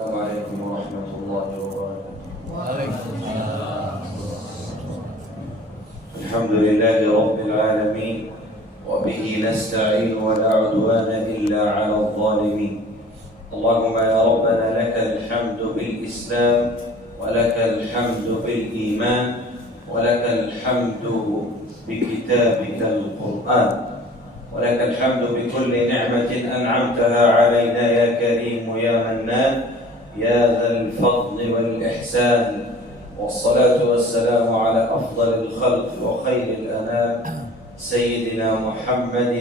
Assalamualaikum warahmatullahi wabarakatuh. Waalaikumsalam. Alhamdulillahi rabbil alamin wa bihi nasta'in wa la 'udwana illa 'alal zalimin. Allahumma ya rabbana lakal hamdu bil islam wa lakal hamdu bil iman wa lakal hamdu bi kitabikal Qur'an wa lakal hamdu bi kulli ni'matin an'amtaha 'alaina ya karim ya mannan يا ذا الفضل والإحسان والصلاة والسلام على أفضل الخلق وخير الأنام سيدنا محمد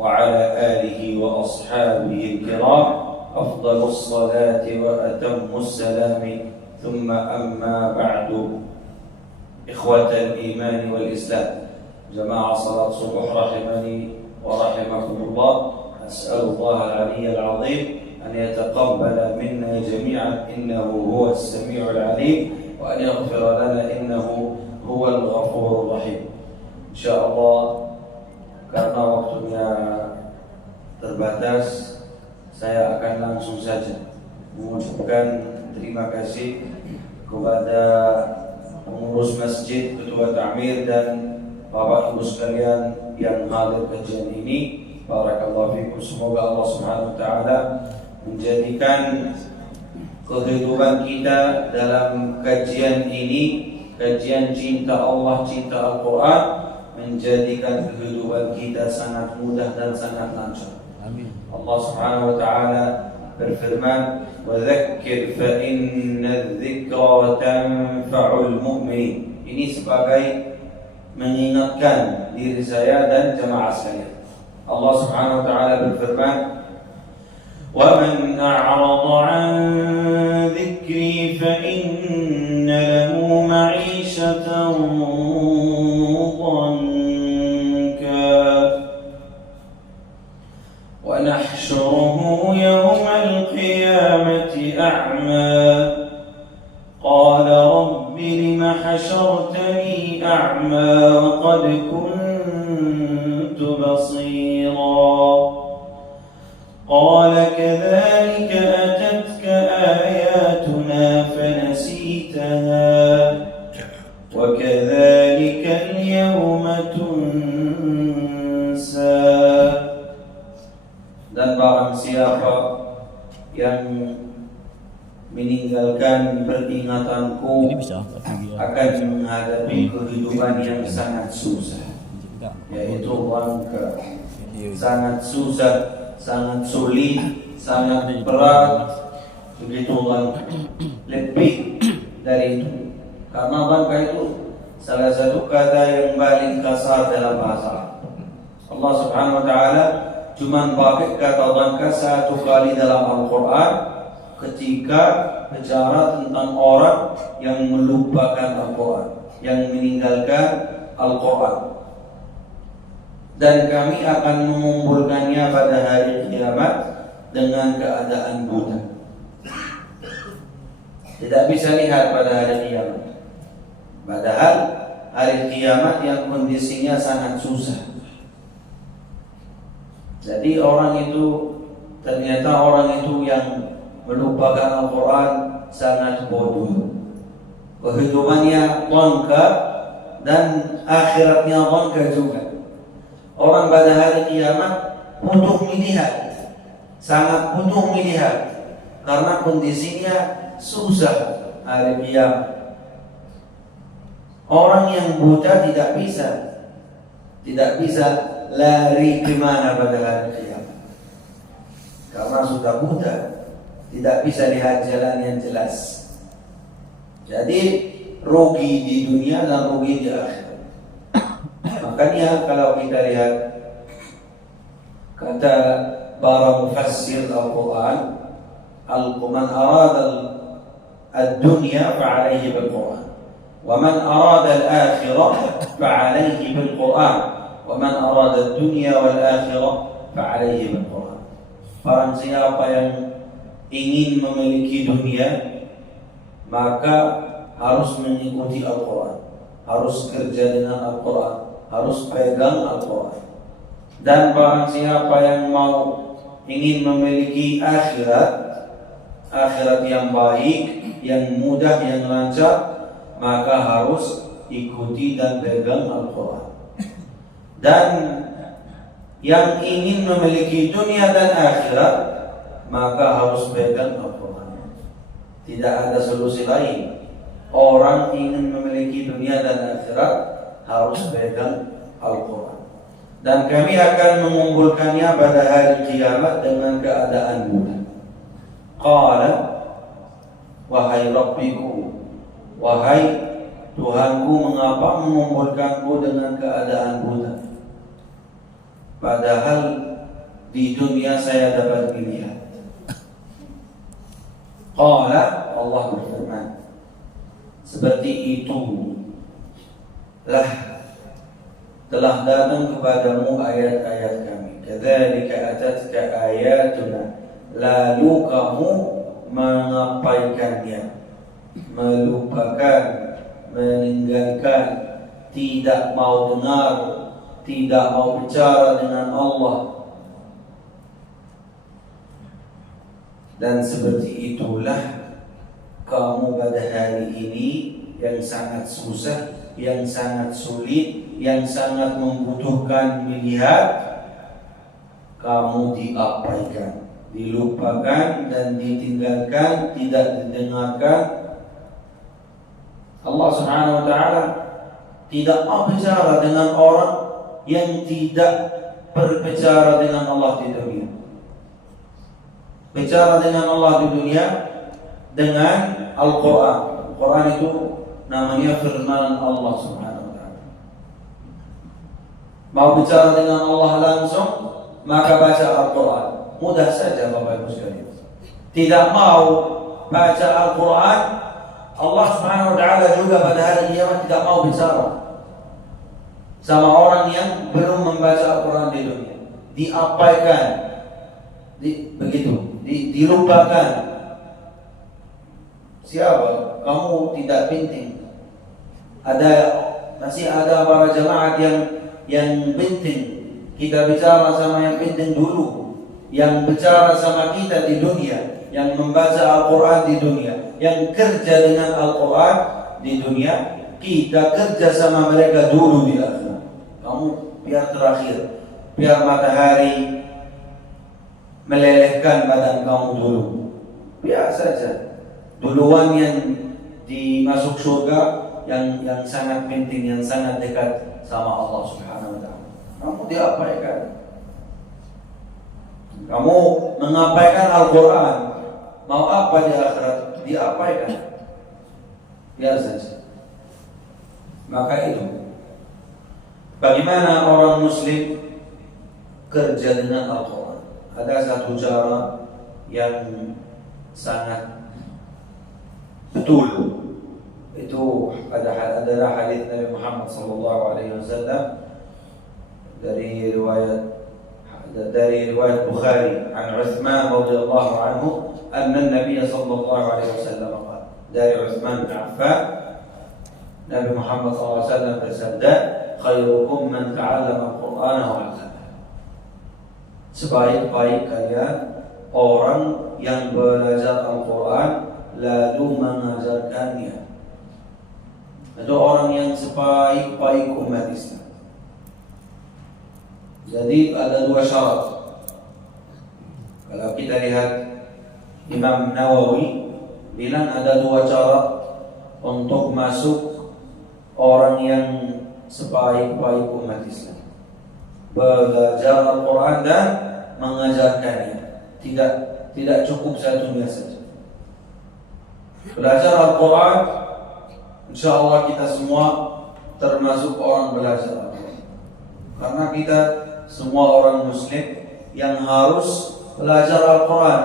وعلى آله وأصحابه الكرام أفضل الصلاة وأتم السلام ثم أما بعد إخوة الإيمان والإسلام جماعة صلاة الصبح رحمني ورحمكم الله أسأل الله العلي العظيم أن يتقبل منا جميعا إنه هو السميع العليم وأن يغفر لنا إنه هو الغفور الرحيم. InsyaAllah karena waktunya terbatas, saya akan langsung saja mengucapkan terima kasih kepada pengurus masjid, ketua takmir dan bapak ibu sekalian yang hadir kajian ini. Barakallahu fikum. Semoga Allah Subhanahu wa taala menjadikan kehidupan kita dalam kajian ini, kajian cinta Allah, cinta Al-Quran, menjadikan kehidupan kita sangat mudah dan sangat lancar. Amin. Allah Subhanahu wa taala berfirman, "Wa dzakkir fa inna dzikra tanfa'ul mu'minin." Ini sebagai mengingatkan diri saya dan jemaah sekalian. Allah Subhanahu wa taala berfirman, وَمَنْ أَعْرَضَ عَنْ ذِكْرِي فَإِنَّ لَهُ مَعِيشَةً ضَنكًا وَنَحْشُرُهُ يَوْمَ الْقِيَامَةِ أَعْمَى قَالَ رَبِّ لِمَ حَشَرْتَنِي أَعْمَى وَقَدْ كُنْتُ بَصِيرًا قال كذلك أتتك آياتنا فنسيتها وكذلك اليوم تنسى. Dan barang siapa yang meninggalkan peringatanku akan menghadapi kehidupan yang sangat susah, yaitu bangka, sangat susah, sangat sulit, sangat berat, begitulah, lebih dari itu. Karena bangka itu salah satu kata yang paling kasar dalam bahasa. Allah Subhanahu wa taala cuma pakai kata bangka satu kali dalam Al-Quran ketika bicara tentang orang yang melupakan Al-Quran, yang meninggalkan Al-Quran. Dan kami akan mengumpulkannya pada hari kiamat dengan keadaan buta. Tidak bisa lihat pada hari kiamat. Padahal hari kiamat yang kondisinya sangat susah. Jadi ternyata orang itu yang melupakan Al-Quran sangat bodoh. Kehidupannya bangka dan akhiratnya bangka juga. Orang pada hari kiamat butuh melihat, sangat butuh melihat, karena kondisinya susah hari kiamat. Orang yang buta tidak bisa lari kemana pada hari kiamat, karena sudah buta, tidak bisa lihat jalan yang jelas. Jadi rugi di dunia dan rugi di akhirat. Makanya kalau kita lihat kata para mufassir Al-Quran, man arada ad-dunya fa'alayhi bil-Quran, wa man arada al-akhirah fa'alayhi bil-Quran, wa man arada ad-dunya wal-akhirah fa'alayhi bil-Quran. Barang siapa yang ingin memiliki dunia, maka harus mengikuti Al-Quran, harus kerja dengan Al-Quran, harus pegang Al-Quran. Dan barang siapa yang ingin memiliki akhirat, akhirat yang baik, yang mudah, yang lancar, maka harus ikuti dan pegang Al-Quran. Dan yang ingin memiliki dunia dan akhirat, maka harus pegang Al-Quran. Tidak ada solusi lain. Orang ingin memiliki dunia dan akhirat harus pegang Al-Quran. Dan kami akan mengumpulkannya pada hari kiamat dengan keadaan mudah. Qala, wahai Rabbiku, wahai Tuhanku, mengapa mengumpulkanku dengan keadaan buta? Padahal di dunia saya dapat melihat. Qala, Allah berfirman, seperti itu lah telah datang kepadamu ayat-ayat kami. Kadzalika atatka ayatuna, lalu kamu mengabaikannya, melupakan, meninggalkan, tidak mau dengar, tidak mau bicara dengan Allah. Dan seperti itulah kamu pada hari ini yang sangat susah, yang sangat sulit, yang sangat membutuhkan melihat, kamu diabaikan, dilupakan dan ditinggalkan, tidak didengarkan. Allah Subhanahu wa taala tidak mau bicara dengan orang yang tidak berbicara dengan Allah di dunia. Bicara dengan Allah di dunia dengan Al-Quran. Al-Quran itu namanya firman Allah Subhanahu wa taala. Mau bicara dengan Allah langsung, maka baca Al-Quran. Mudah saja Bapak Ibu sekalian. Tidak mau baca Al-Quran, Allah Subhanahu wa taala juga pada hari kiamat tidak mau bicara sama orang yang belum membaca Al-Quran di dunia. Diabaikan, dilupakan. Siapa? Kamu tidak penting. Masih ada para jemaat yang penting. Kita bicara sama yang penting dulu. Yang bicara sama kita di dunia, yang membaca Al-Quran di dunia, yang kerja dengan Al-Quran di dunia, kita kerja sama mereka dulu di akhirat. Kamu biar terakhir, biar matahari melelehkan badan kamu dulu. Biar saja. Duluan yang dimasuk surga, yang sangat penting, yang sangat dekat sama Allah Subhanahu wa taala. Kamu diabaikan. Kamu mengabaikan Al-Quran. Mau apa di akhirat? Diabaikan. Biar saja. Maka itu, bagaimana orang Muslim kerja dengan Al-Quran? Ada satu cara yang sangat betul. Itu adalah hadis Nabi Muhammad SAW dari riwayat Bukhari an Utsman radhiyallahu anhu anna Nabi sallallahu alaihi wasallam qala, dari Utsman bin Affan, Nabi Muhammad SAW bersabda, khairukum man ta'allama al-Qur'ana wa 'allamahu. Sebaik-baik kalian orang yang belajar Al-Quran lalu mengajarkannya. Itu orang yang sebaik-baik umat Islam. Jadi ada dua syarat. Kalau kita lihat Imam Nawawi bilang ada dua cara untuk masuk orang yang sebaik-baik umat Islam: belajar Al-Quran dan mengajarkannya. Tidak cukup satunya saja. Belajar Al-Quran, insya Allah kita semua termasuk orang belajar Al-Quran. Karena kita semua orang Muslim yang harus belajar Al-Quran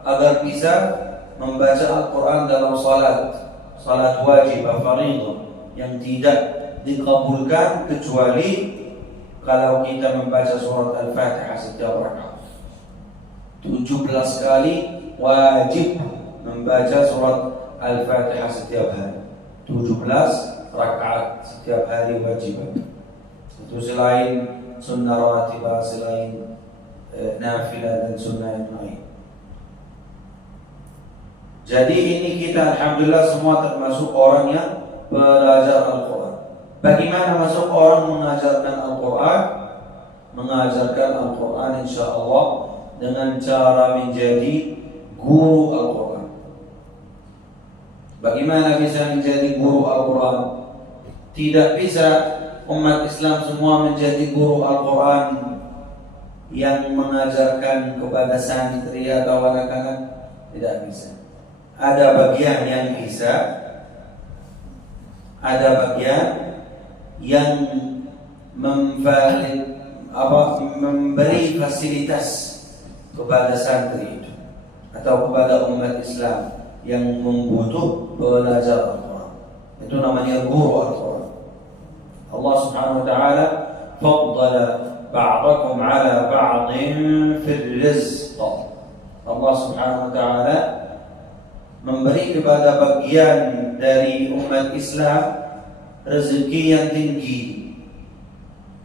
agar bisa membaca Al-Quran dalam salat wajib, fardhu, yang tidak dikabulkan kecuali kalau kita membaca surat Al-Fatihah setiap rakaat. 17 kali wajib membaca surat Al-Fatihah setiap hari. 17 rakaat setiap hari wajib. Itu selain sunnah rawatibah, selain nafilah dan sunnah yang lain. Jadi ini kita alhamdulillah semua termasuk orang yang belajar Al-Quran. Bagaimana masuk orang mengajarkan Al-Quran? Mengajarkan Al-Quran insyaAllah dengan cara menjadi guru Al-Quran. Bagaimana bisa menjadi guru Al-Quran? Tidak bisa umat Islam semua menjadi guru Al-Quran yang mengajarkan kepada santri atau anak-anak. Tidak bisa. Ada bagian yang bisa, ada bagian yang memberi fasilitas kepada santri itu atau kepada umat Islam yang membutuh belajar Al-Quran. Itu namanya guru Al-Quran. Allah Subhanahu wa taala faddala ba'dakum 'ala ba'din fil rizq. Allah Subhanahu wa taala memberi kepada bagian dari umat Islam rezeki yang tinggi,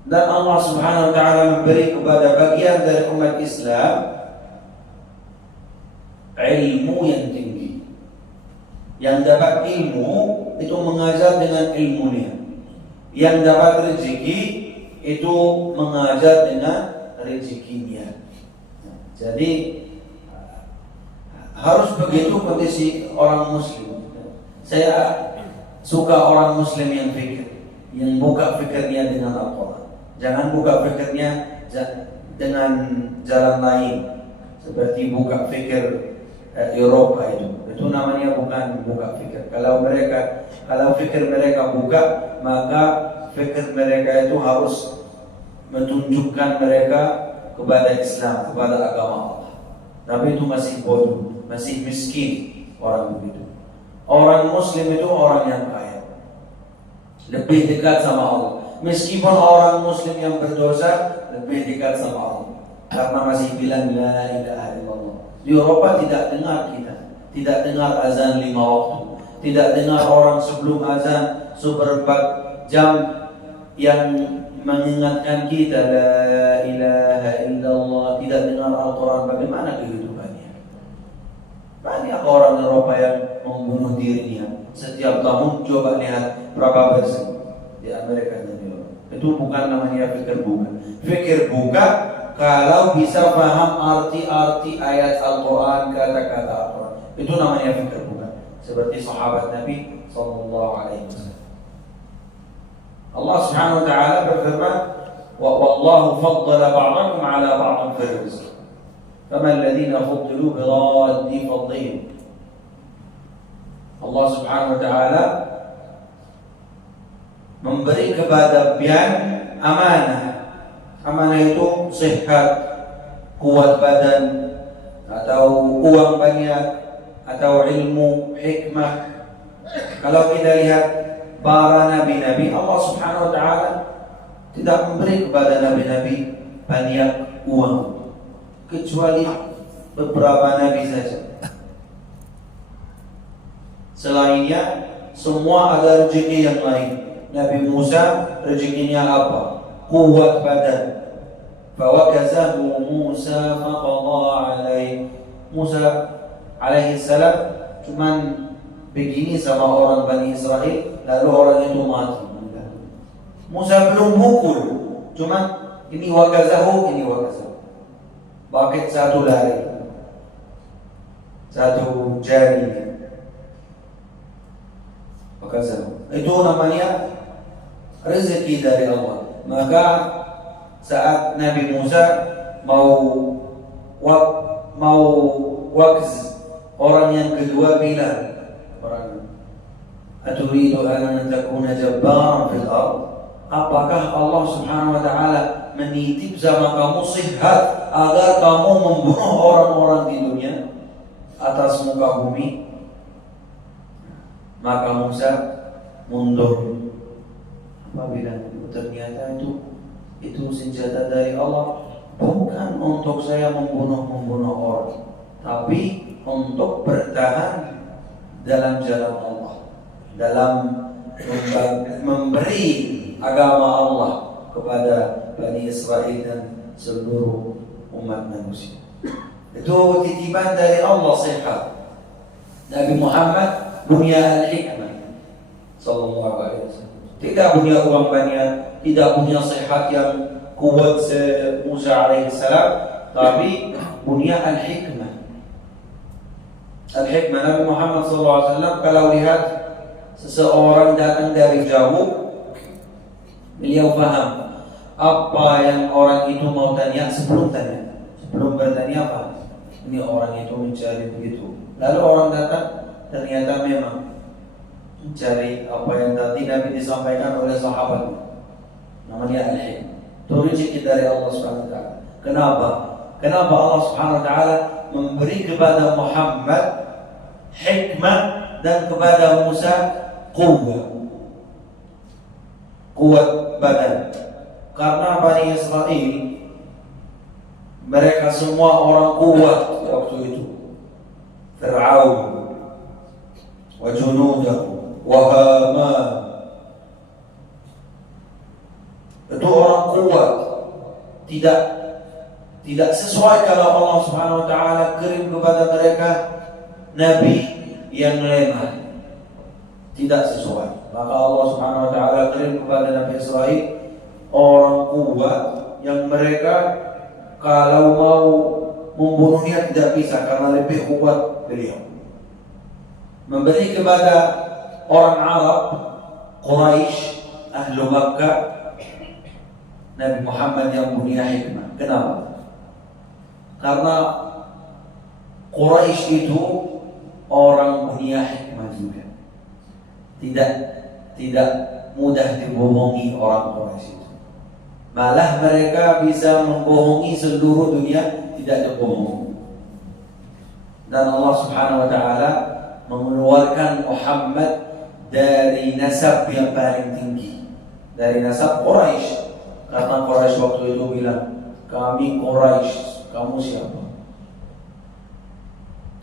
dan Allah Subhanahu wa taala memberi kepada bagian dari umat Islam ilmu yang tinggi. Yang dapat ilmu itu mengajar dengan ilmunya. Yang dapat rezeki itu mengajar dengan rezekinya. Jadi harus begitu kondisi orang muslim. Saya suka orang muslim yang fikir, yang buka fikirnya dengan Al-Quran. Jangan buka fikirnya dengan jalan lain, seperti buka fikir Eropa itu namanya bukan buka fikir. Kalau fikir mereka buka, maka fikir mereka itu harus menunjukkan mereka kepada Islam, kepada agama Allah. Tapi itu masih bodoh, masih miskin orang begitu. Orang muslim itu orang yang kaya, lebih dekat sama Allah. Meskipun orang muslim yang berdosa lebih dekat sama Allah, karena masih bilang la ilaha illallah. Di Eropa tidak dengar kita, tidak dengar azan 5 waktu, tidak dengar orang sebelum azan seperempat jam yang mengingatkan kita la ilaha illallah, tidak dengar Al-Quran. Bagaimana kehidupannya? Banyak orang Eropa yang membunuh dirinya setiap tahun. Coba lihat berapa persen di Amerika dan Eropa. Itu bukan namanya fikir buka. Fikir buka kalau bisa paham arti-arti ayat Al-Quran, kata-kata Al-Quran. Itu namanya fikir buka. Seperti sahabat Nabi sallallahu alaihi wasallam. Allah Subhanahu wa taala berfirman, "Wa wallahu faddala ba'dakum 'ala ba'din fil rizq. Fama alladziina fuddilu bi raddi fadlihim." Allah Subhanahu wa taala memberi kepada pian amanah. Amanah itu sehat, kuat badan, atau uang banyak, atau ilmu, hikmah. Kalau kita lihat para nabi-nabi, Allah Subhanahu wa taala tidak memberi kepada nabi-nabi banyak uang, kecuali beberapa nabi saja. Selainnya semua ada rezeki yang lain. Nabi Musa rezekinya apa? Kuat badan. Fawakazahu Musa faqada alaihi. Musa alaihi salam cuman begini sama orang Bani Israel, lalu orang itu mati. Musa belum pukul, cuman ini wakazahu, ini wakazahu. Pakai satu lari, satu jari. Wakazahu. Itu namanya rezeki dari Allah. Maka saat Nabi Musa mau wakz, orang yang kedua bilang, "Aturidu an takuna jabbaran fil ardh?" Apakah Allah Subhanahu wa taala menitip sama kamu sehat agar kamu membunuh orang-orang di dunia atas muka bumi? Maka Musa mundur. Apa bilang? Ternyata itu senjata dari Allah, bukan untuk saya membunuh orang, tapi untuk bertahan dalam jalan Allah, dalam memberi agama Allah kepada Bani Israel dan seluruh umat manusia. Itu titipan dari Allah sehat. Nabi Muhammad punya al-hikmah sallallahu alaihi wasallam. Tidak punya uang banyak, tidak punya sehat yang kuat Musa alaihi salam, tapi punya al-hikmah. Al-hikmah Nabi Muhammad sallallahu alaihi wasallam kalau lihat seseorang datang dari jauh, beliau faham apa yang orang itu mau tanya sebelum tanya. Sebelum bertanya apa? Ini orang itu mencari begitu. Lalu orang datang, ternyata memang mencari apa yang tadi Nabi disampaikan oleh sahabat. Namanya al-hikmah. Itu rezeki dari Allah Subhanahu wa taala. Kenapa? Kenapa Allah Subhanahu wa taala memberi kepada Muhammad hikmah dan kepada Musa kuat badan? Karena Bani Israel mereka semua orang kuat waktu itu. Fir'aun wa junudahu wa Haman, itu orang kuat. Tidak sesuai kalau Allah Subhanahu wa taala kirim kepada mereka nabi yang lemah. Tidak sesuai. Maka Allah Subhanahu wa taala kirim kepada Nabi Israel orang kuat yang mereka kalau mau membunuhnya tidak bisa karena lebih kuat beliau. Memberi kepada orang Arab, Quraisy, Ahlu Makkah, Nabi Muhammad yang punya hikmah. Kenapa? Karena Quraisy itu orang punya hikmah juga. Tidak mudah dibohongi orang Quraisy itu. Malah mereka bisa membohongi seluruh dunia, tidak dibohongi. Dan Allah Subhanahu wa taala mengeluarkan Muhammad dari nasab yang paling tinggi, dari nasab Quraisy. Karena Quraisy waktu itu bilang, kami Quraisy, kamu siapa?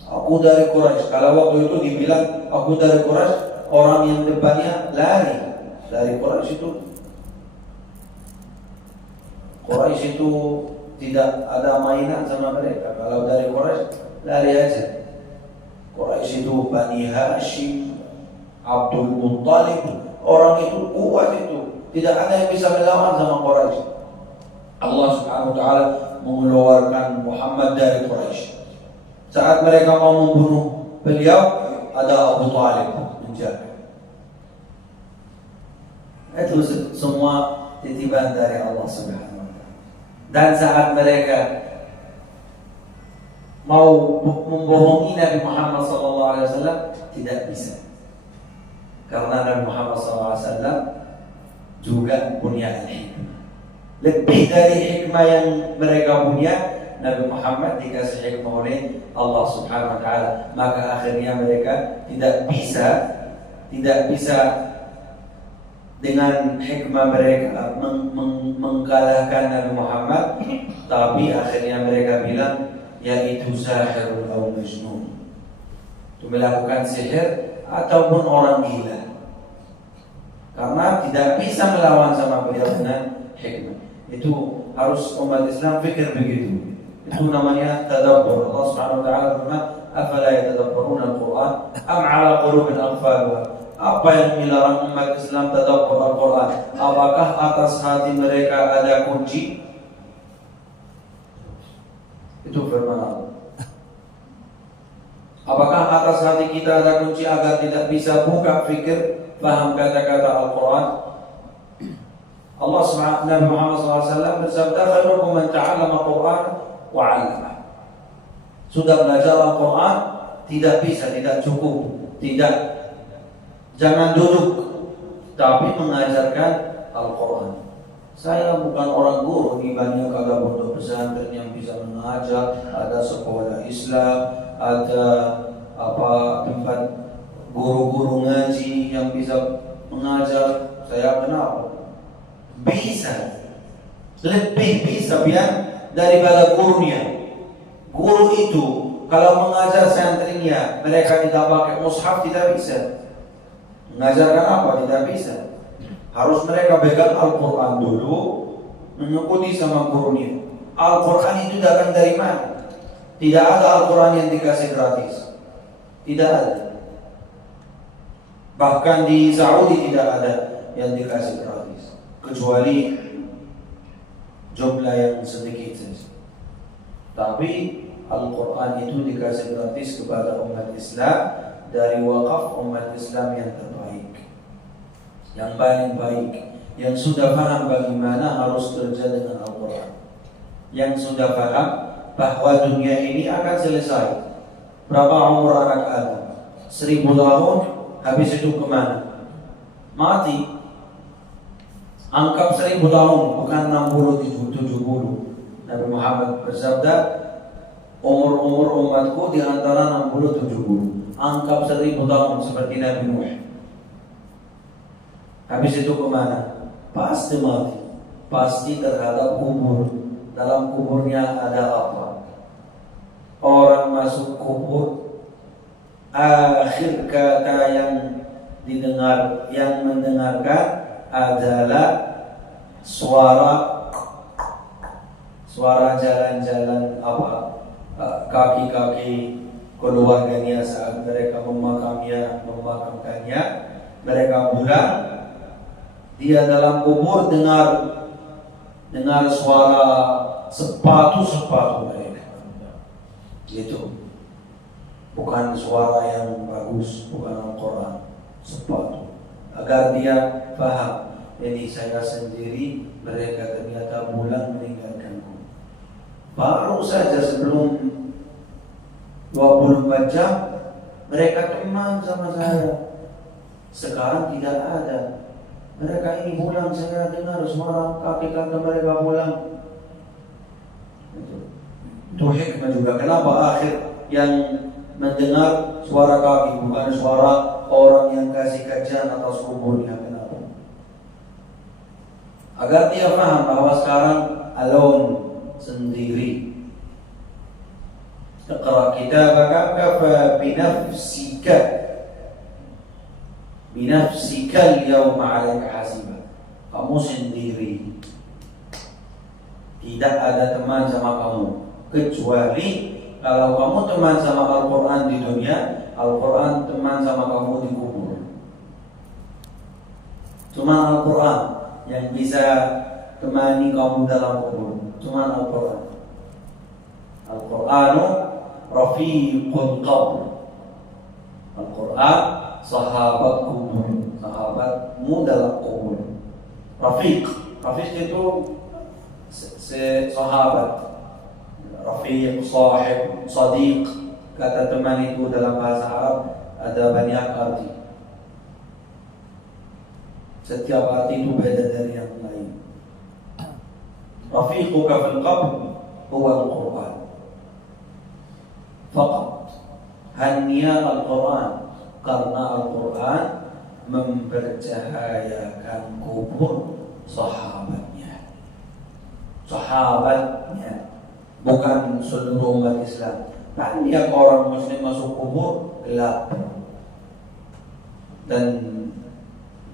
Aku dari Quraisy. Kalau waktu itu dibilang aku dari Quraisy, orang yang depannya lari dari Quraisy itu. Quraisy itu tidak ada mainan sama mereka. Kalau dari Quraisy lari aja. Quraisy itu Bani Hashim, Abdul Muttalib, orang itu kuat itu. Tidak ada yang bisa melawan sama Quraisy. Allah Subhanahu wa taala mengeluarkan Muhammad dari Quraisy. Saat mereka mau membunuh beliau, ada Abu Talib menjaga. Itu semua titipan dari Allah Subhanahu. Dan saat mereka mau membohongi Nabi Muhammad SAW, tidak bisa. Karena Nabi Muhammad SAW juga punya hikmah. Lebih dari hikmah yang mereka punya, Nabi Muhammad dikasih hikmah oleh Allah Subhanahu wa taala. Maka akhirnya mereka tidak bisa dengan hikmah mereka mengkalahkan Nabi Muhammad, tapi akhirnya mereka bilang yaitu sahirun atau majnun, itu melakukan sihir ataupun orang gila, karena tidak bisa melawan sama beliau dengan hikmah. Itu harus umat Islam fikir begitu. Itu namanya tadabbur. Allah Subhanahu wa taala berfirman, "Afala yatadabbaruna al-Qur'an am 'ala qulubin aqfalha?" Apa yang melarang umat Islam tadabbur Al-Quran? Apakah atas hati mereka ada kunci? Itu firman Allah. Apakah atas hati kita ada kunci agar tidak bisa buka fikir, paham kata-kata Al-Quran? Allah SWT, Nabi Muhammad SAW bersabda, "Khairukum man ta'allama Al-Quran wa 'allama." Sudah belajar Al-Quran, tidak bisa, tidak cukup, jangan duduk, tapi mengajarkan Al-Quran. Saya bukan orang guru, di banyak ada pondok pesantren yang bisa mengajar, ada sekolah Islam, ada tempat guru-guru ngaji yang bisa mengajar. Saya kenal, bisa, lebih bisa biar daripada gurunya. Guru itu kalau mengajar santrinya, mereka tidak pakai mushaf, tidak bisa. Mengajarkan apa? Tidak bisa. Harus mereka pegang Al-Quran dulu, mengikuti sama gurunya. Al-Quran itu datang dari mana? Tidak ada Al-Quran yang dikasih gratis. Tidak ada. Bahkan di Saudi tidak ada yang dikasih gratis, kecuali jumlah yang sedikit saja. Tapi Al-Quran itu dikasih gratis kepada umat Islam dari wakaf umat Islam yang terbaik, yang paling baik, yang sudah paham bagaimana harus kerja dengan Al-Quran, yang sudah paham bahwa dunia ini akan selesai. Berapa umur anak Adam? 1000 tahun, habis itu kemana? Mati. Anggap 1000 tahun, bukan 60, 70. Nabi Muhammad bersabda, umur umatku di antara 60 70. Anggap 1000 tahun seperti Nabi Nuh. Habis itu kemana? Pasti mati. Pasti terhadap kubur. Dalam kuburnya ada apa? Orang masuk kubur, akhir kata yang didengar, yang mendengarkan adalah suara jalan-jalan kaki-kaki keluarganya saat mereka memakamkannya. Mereka pulang, dia dalam kubur dengar suara sepatu mereka. Itu bukan suara yang bagus, bukan Al-Quran, sepatu. Agar dia paham, ini saya sendiri, mereka ternyata pulang meninggalkanku. Baru saja sebelum 24 jam mereka teman sama saya. Sekarang tidak ada. Mereka ini pulang, saya dengar suara kaki-kaki mereka pulang. Itu hikmah juga. Kenapa akhir yang mendengar suara kaki, bukan suara orang yang kasih kajian atas kuburnya? Kenapa? Agar dia paham bahwa sekarang alone, sendiri. Iqra kitabaka kafa binafsika al-yawma 'alaika hasiba. Kamu sendiri. Tidak ada teman sama kamu, kecuali kalau kamu teman sama Al-Quran di dunia, Al-Quran teman sama kamu di kubur. Cuma Al-Quran yang bisa temani kamu dalam kubur. Cuma Al-Quran. Al-Quranu rafiqul qabr. Al-Quran sahabat kubur, sahabatmu dalam kubur. Rafiq itu sahabat. Rafiq, sahib, sadiq. Kata teman itu dalam bahasa Arab ada banyak arti. Setiap arti itu beda dari yang lain. Rafiquka fil qabr huwa al-Quran. Faqat hanya Al-Quran, karena Al-Quran mempercayakan kubur sahabatnya, bukan seluruh umat Islam. Banyak orang Muslim masuk kubur gelap dan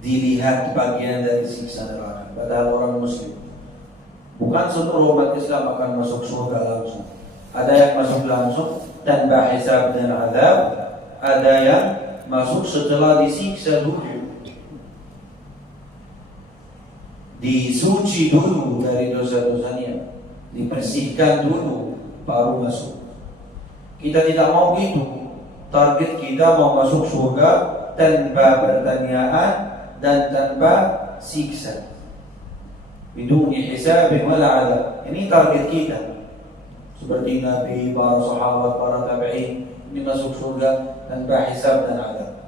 dilihat bagian dari siksa neraka. Padahal orang Muslim, bukan seluruh umat Islam akan masuk surga langsung. Ada yang masuk langsung tanpa hisab dan azab, ada yang masuk setelah disiksa dulu, disuci dulu dari dosa-dosanya, dibersihkan dulu, baru masuk. Kita tidak mau itu. Target kita mau masuk surga tanpa pertanyaan dan tanpa siksa, biduni hisab wala adab. Ini target kita. Seperti Nabi, para sahabat, para tabi'in, ini masuk surga tanpa hisab dan adab,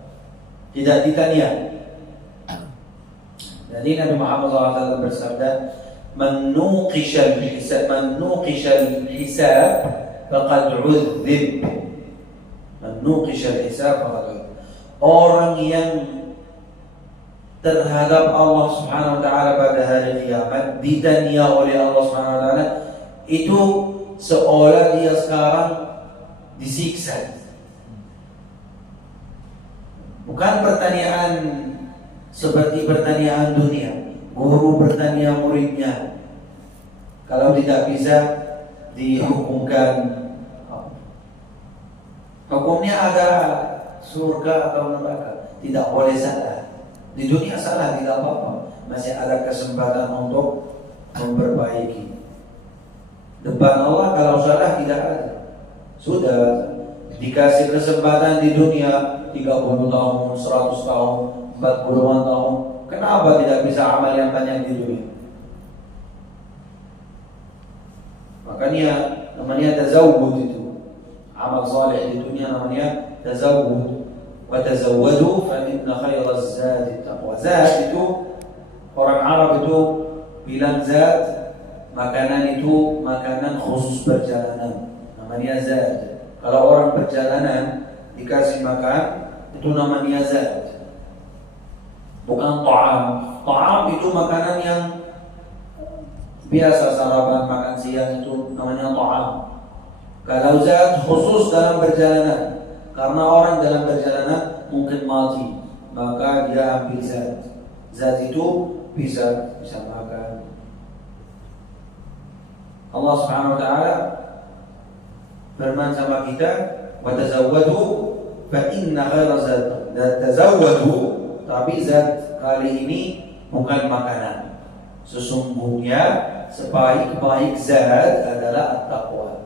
tidak ditanya. Jadi Nabi Muhammad SAW bersabda, "Man nuqisha al-hisab faqad 'udzib." Man nuqisha al-hisab faqad 'udzib. Orang yang terhadap Allah Subhanahu wa taala pada hari kiamat ditanya oleh Allah Subhanahu wa taala, itu seolah dia sekarang disiksa. Bukan pertanyaan seperti pertanyaan dunia, guru bertanya muridnya, kalau tidak bisa dihukumkan. Hukumnya ada surga atau neraka. Tidak boleh salah. Di dunia salah tidak apa-apa, masih ada kesempatan untuk memperbaiki. Depan Allah kalau salah tidak ada. Sudah dikasih kesempatan di dunia 30 tahun, 100 tahun, 40-an tahun. Kenapa tidak bisa amal yang banyak di dunia? Makanya namanya tazawwud itu. Amal saleh di dunia namanya tazawwud. Wa tazawwadu fa inna khairaz zadi taqwa. Zad itu orang Arab itu bilang zad, makanan itu makanan khusus perjalanan. Namanya zad. Kalau orang perjalanan dikasih makan itu namanya zad. Bukan ta'am. Ta'am itu makanan yang biasa sarapan, makan siang itu namanya ta'am. Kalau zat khusus dalam perjalanan, karena orang dalam perjalanan mungkin mati, maka dia ambil zat. Zat itu bisa makan. Allah Subhanahu wa taala firman sama kita, "Wa tazawwadu fa inna khairaz zad." Tazawwadu, tapi zat kali ini bukan makanan. Sesungguhnya sebaik-baik zat adalah at-taqwa.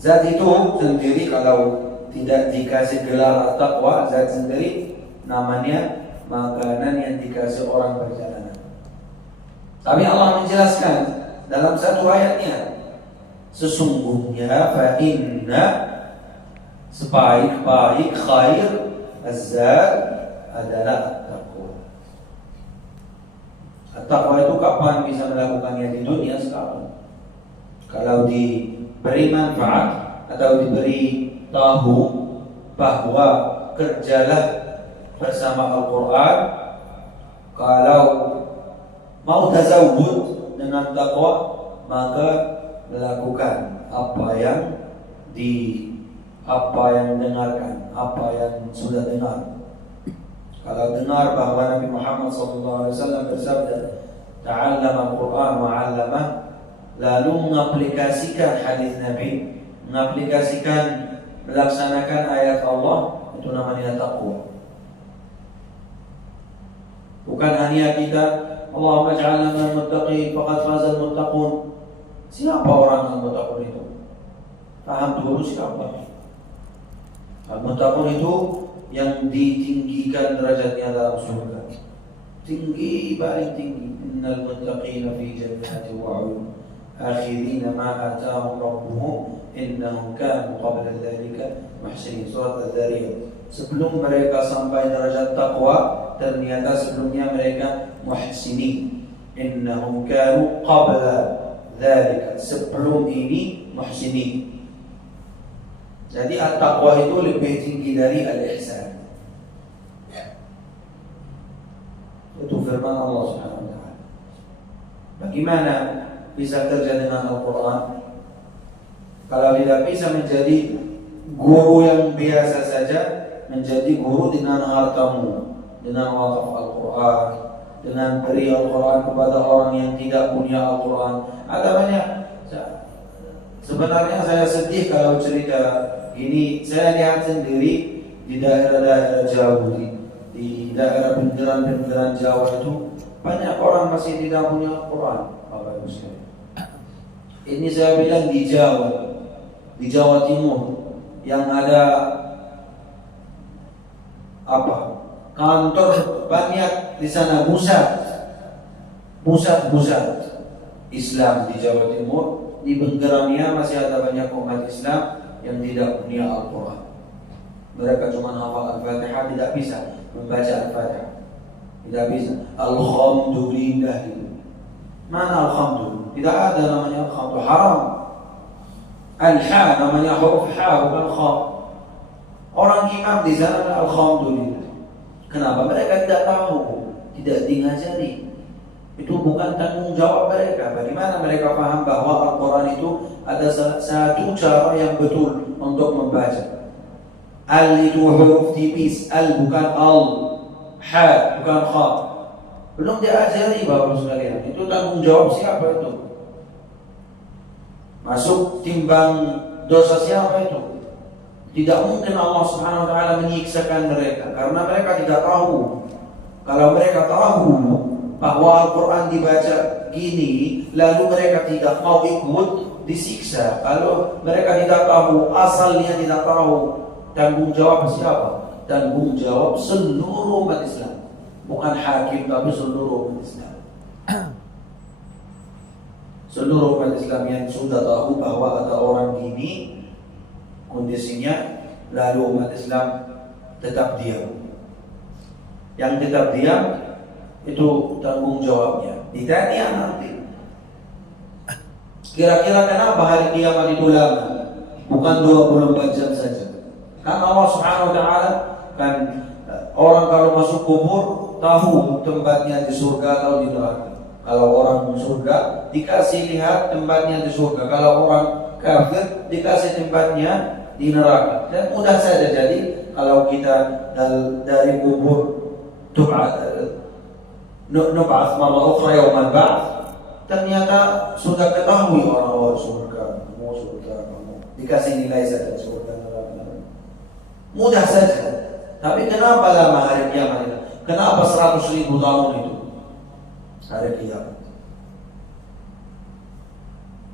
Zat itu sendiri kalau tidak dikasih gelar at-taqwa, zat sendiri namanya makanan yang dikasih orang perjalanan. Tapi Allah menjelaskan dalam satu ayatnya, sesungguhnya fa inna sebaik-baik khair az-zat adalah at-taqwa. At-taqwa itu kapan bisa melakukannya? Di dunia sekarang. Kalau diberi manfaat atau diberi tahu bahwa kerjalah bersama Al-Quran, kalau mau tazawwud dengan taqwa, maka melakukan apa yang dengarkan, apa yang sudah dengar. Kalau dengar bahwa Nabi Muhammad SAW bersabda, "Ta'allama Al-Quran wa 'allamah," lalu mengaplikasikan hadis Nabi, mengaplikasikan, melaksanakan ayat Allah, itu namanya taqwa. Bukan hanya kita, Allahumma ja'alna minal muttaqin, faqad fazal muttaqun. Siapa orang yang muttaqun itu? Paham dulu siapa? Al-muttaqun itu yang ditinggikan derajatnya dalam surga. Tinggi, paling tinggi. Innal muttaqina fi jannati wa 'uyun, akhirina ma atahum rabbuhum innahum kanu qabla dzalika muhsinin. Surat Az-Zariyat. Sebelum mereka sampai derajat taqwa, ternyata sebelumnya mereka muhsinin. Innahum kanu qabla dzalika, sebelum ini muhsinin. Jadi at-taqwa itu lebih tinggi dari al-ihsan. Itu firman Allah Subhanahu wa taala. Bagaimana bisa kerja dengan Al-Quran? Kalau tidak bisa menjadi guru yang biasa saja, menjadi guru dengan hartamu, dengan wakaf Al-Quran, dengan beri Al-Quran kepada orang yang tidak punya Al-Quran. Ada banyak. Sebenarnya saya sedih kalau cerita ini. Saya lihat sendiri di daerah-daerah jauh, di daerah pinggiran-pinggiran Jawa itu banyak orang masih tidak punya Al-Quran. Bapak Ibu sekalian, ini saya bilang di Jawa, di Jawa Timur, yang ada kantor banyak di sana, pusat Islam di Jawa Timur. Di pinggirannya masih ada banyak umat Islam yang tidak punya Al-Quran. Mereka cuma hafal Al-Fatihah, tidak bisa membaca Al-Fatihah, tidak bisa. Alhamdulillah itu. Mana Alhamdulillah? Tidak ada namanya Alhamdulillah, haram. Al-Ha namanya huruf Ha, bukan Kha. Orang imam di sana Alhamdulillah. Kenapa? Mereka tidak tahu, tidak diajari. Itu bukan tanggung jawab mereka. Bagaimana mereka paham bahwa Al-Quran itu ada satu cara yang betul untuk membaca. Al itu huruf tipis, al bukan al, ha bukan kha. Belum diajari Bapak sekalian. Itu tanggung jawab siapa itu? Masuk timbang dosa siapa itu? Tidak mungkin Allah Subhanahu wa taala menyiksakan mereka karena mereka tidak tahu. Kalau mereka tahu bahwa Al-Quran dibaca gini, lalu mereka tidak mau ikut, disiksa. Kalau mereka tidak tahu, asalnya tidak tahu, tanggung jawab siapa? Tanggung jawab seluruh umat Islam. Bukan hakim, tapi seluruh umat Islam. Seluruh umat Islam yang sudah tahu bahwa ada orang gini kondisinya, lalu umat Islam tetap diam. Yang tetap diam itu tanggung jawabnya. Ditanya nanti. Kira-kira kenapa hari kiamat itu lama? Bukan 24 jam saja. Kan Allah Subhanahu wa taala kan orang kalau masuk kubur tahu tempatnya di surga atau di neraka. Kalau orang surga dikasih lihat tempatnya di surga. Kalau orang kafir dikasih tempatnya di neraka. Dan mudah saja. Jadi kalau kita dari kubur nub'ats marra ukhra yaumal ba'ts, ternyata sudah ketahui orang surga, mau surga, kamu dikasih nilai saja surga neraka. Mudah saja. Tapi kenapa lama hari kiamat itu? Kenapa 100.000 tahun itu hari kiamat?